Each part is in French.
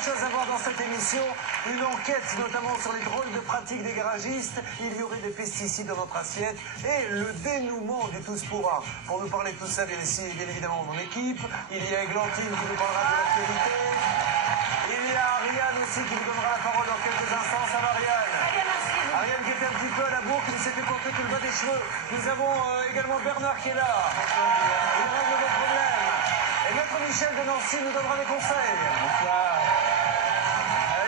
de choses à voir dans cette émission. Une enquête notamment sur les drôles de pratiques des garagistes. Il y aurait des pesticides dans notre assiette. Et le dénouement du Tous pour un. Pour nous parler de tout ça, bien évidemment, mon équipe. Il y a Églantine qui nous parlera de l'actualité. Il y a Ariane aussi qui vous donnera la parole dans quelques instants. Ça va, Ariane? Ariane qui était un petit peu à la bourre, qui s'était porté tout le bas des cheveux. Nous avons également Bernard qui est là. Il règle vos problèmes. Et Maître Michel de Nancy nous donnera des conseils. Bonsoir.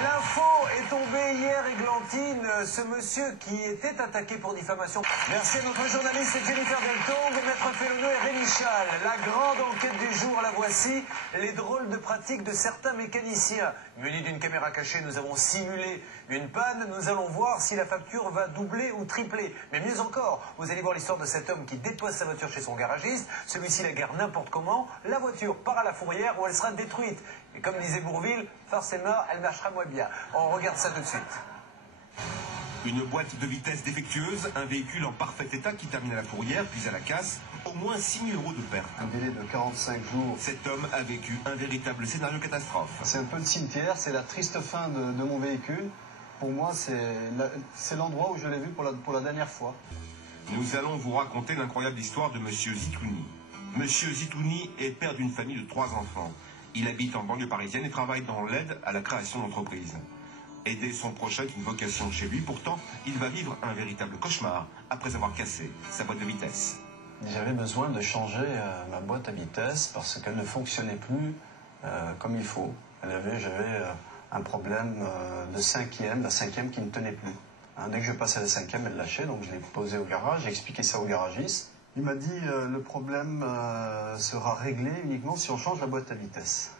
L'info est tombée hier, Églantine, ce monsieur qui était attaqué pour diffamation. Merci à notre journaliste Jennifer Deltong, Maître Fellono et Rémi Chal. La grande enquête du jour, la voici. Les drôles de pratiques de certains mécaniciens. Munis d'une caméra cachée, nous avons simulé une panne. Nous allons voir si la facture va doubler ou tripler. Mais mieux encore, vous allez voir l'histoire de cet homme qui dépose sa voiture chez son garagiste. Celui-ci la gare n'importe comment. La voiture part à la fourrière où elle sera détruite. Et comme disait Bourvil, forcément, elle marchera moins bien. On regarde ça tout de suite. Une boîte de vitesse défectueuse, un véhicule en parfait état qui termine à la fourrière, puis à la casse, au moins 6 000 € de perte. Un délai de 45 jours. Cet homme a vécu un véritable scénario catastrophe. C'est un peu le cimetière, c'est la triste fin de mon véhicule. Pour moi, c'est l'endroit où je l'ai vu pour la dernière fois. Nous allons vous raconter l'incroyable histoire de Monsieur Zitouni. Monsieur Zitouni est père d'une famille de 3 enfants. Il habite en banlieue parisienne et travaille dans l'aide à la création d'entreprises. Aider son prochain est une vocation chez lui, pourtant, il va vivre un véritable cauchemar après avoir cassé sa boîte de vitesse. J'avais besoin de changer ma boîte à vitesse parce qu'elle ne fonctionnait plus comme il faut. J'avais un problème de cinquième, la cinquième qui ne tenait plus. Dès que je passais à la cinquième, elle lâchait, donc je l'ai posée au garage, j'ai expliqué ça au garagiste. Il m'a dit le problème sera réglé uniquement si on change la boîte à vitesse.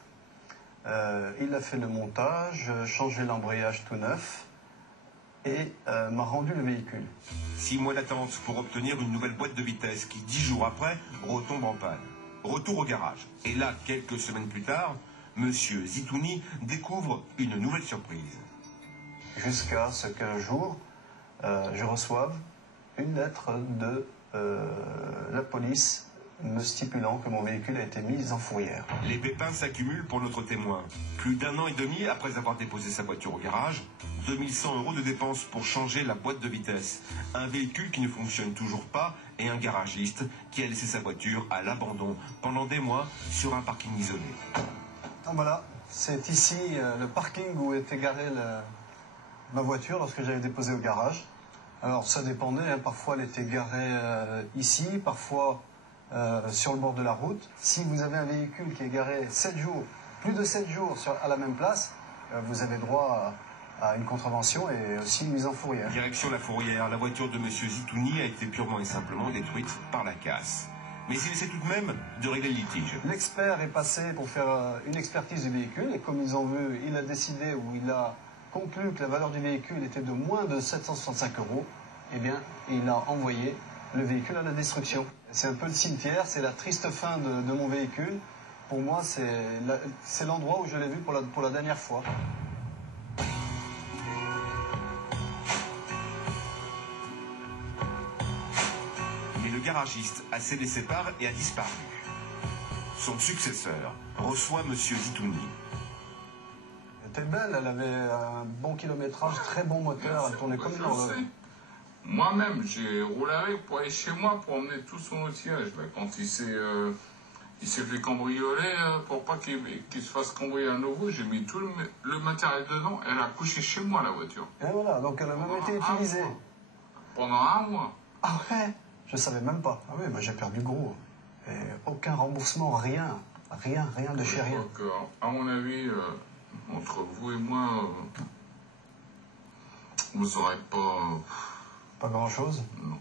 Il a fait le montage, changé l'embrayage tout neuf et m'a rendu le véhicule. 6 mois d'attente pour obtenir une nouvelle boîte de vitesse qui, 10 jours après, retombe en panne. Retour au garage. Et là, quelques semaines plus tard, Monsieur Zitouni découvre une nouvelle surprise. Jusqu'à ce qu'un jour, je reçoive une lettre de la police me stipulant que mon véhicule a été mis en fourrière. Les pépins s'accumulent pour notre témoin. Plus d'1 an et demi après avoir déposé sa voiture au garage, 2100 € de dépenses pour changer la boîte de vitesse. Un véhicule qui ne fonctionne toujours pas et un garagiste qui a laissé sa voiture à l'abandon pendant des mois sur un parking isolé. Donc voilà, c'est ici le parking où était garée ma voiture lorsque j'avais déposé au garage. Alors ça dépendait, parfois elle était garée ici, parfois sur le bord de la route. Si vous avez un véhicule qui est garé 7 jours, plus de 7 jours à la même place, vous avez droit à une contravention et aussi une mise en fourrière. Direction la fourrière, la voiture de Monsieur Zitouni a été purement et simplement détruite par la casse. Mais il essaie tout de même de régler le litige. L'expert est passé pour faire une expertise du véhicule et comme ils ont vu, il a décidé ou il a conclu que la valeur du véhicule était de moins de 765 €, eh bien, il a envoyé le véhicule à la destruction. C'est un peu le cimetière, c'est la triste fin de mon véhicule. Pour moi, c'est l'endroit où je l'ai vu pour la dernière fois. Mais le garagiste a cédé ses parts et a disparu. Son successeur reçoit Monsieur Zitouni. Elle était belle, elle avait un bon kilométrage, très bon moteur, elle tournait comme une horloge. Moi-même, j'ai roulé avec pour aller chez moi pour emmener tout son outillage. Quand il s'est fait cambrioler, pour pas qu'il se fasse cambrioler à nouveau, j'ai mis tout le matériel dedans. Elle a couché chez moi, la voiture. Et voilà, donc elle a même été utilisée. Pendant 1 mois. Ah ouais? Je savais même pas. Ah oui, j'ai perdu gros. Et aucun remboursement, rien. Rien de chez rien. Donc, à mon avis, entre vous et moi, vous n'aurez pas... Pas grand-chose. Non.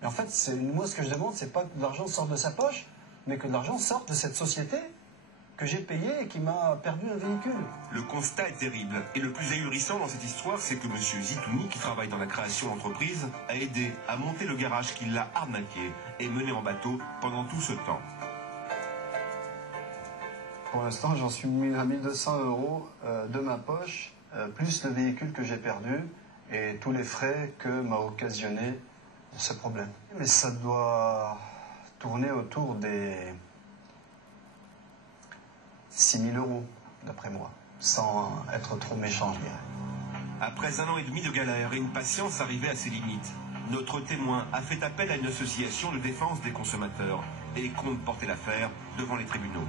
Mais en fait, moi, ce que je demande, c'est pas que de l'argent sorte de sa poche, mais que de l'argent sorte de cette société que j'ai payée et qui m'a perdu un véhicule. Le constat est terrible. Et le plus ahurissant dans cette histoire, c'est que Monsieur Zitouni, qui travaille dans la création d'entreprise, a aidé à monter le garage qui l'a arnaqué et mené en bateau pendant tout ce temps. Pour l'instant, j'en suis à 1200 € de ma poche, plus le véhicule que j'ai perdu et tous les frais que m'a occasionné ce problème. Mais ça doit tourner autour des 6 000 €, d'après moi. sans être trop méchant, je dirais. Après 1 an et demi de galère et une patience arrivée à ses limites, notre témoin a fait appel à une association de défense des consommateurs et compte porter l'affaire devant les tribunaux.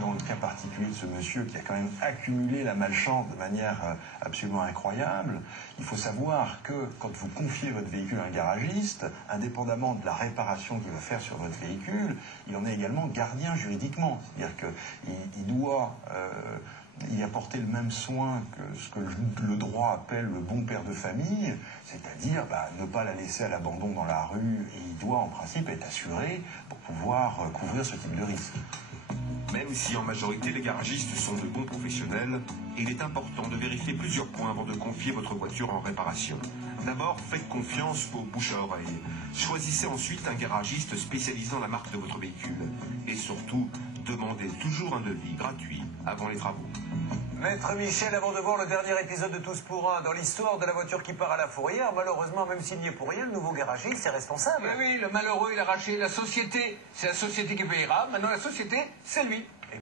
Dans le cas particulier de ce monsieur qui a quand même accumulé la malchance de manière absolument incroyable, il faut savoir que quand vous confiez votre véhicule à un garagiste, indépendamment de la réparation qu'il va faire sur votre véhicule, il en est également gardien juridiquement. C'est-à-dire qu'il doit y apporter le même soin que ce que le droit appelle le bon père de famille, c'est-à-dire ne pas la laisser à l'abandon dans la rue, et il doit en principe être assuré pour pouvoir couvrir ce type de risque. Même si en majorité les garagistes sont de bons professionnels, il est important de vérifier plusieurs points avant de confier votre voiture en réparation. D'abord, faites confiance au bouche à oreille. Choisissez ensuite un garagiste spécialisé dans la marque de votre véhicule. Et surtout, demandez toujours un devis gratuit avant les travaux. Maître Michel, avant de voir le dernier épisode de Tous pour un, dans l'histoire de la voiture qui part à la fourrière, malheureusement, même s'il n'y est pour rien, le nouveau garagiste est responsable. Oui, le malheureux, il a racheté la société. C'est la société qui payera. Maintenant, la société, c'est lui.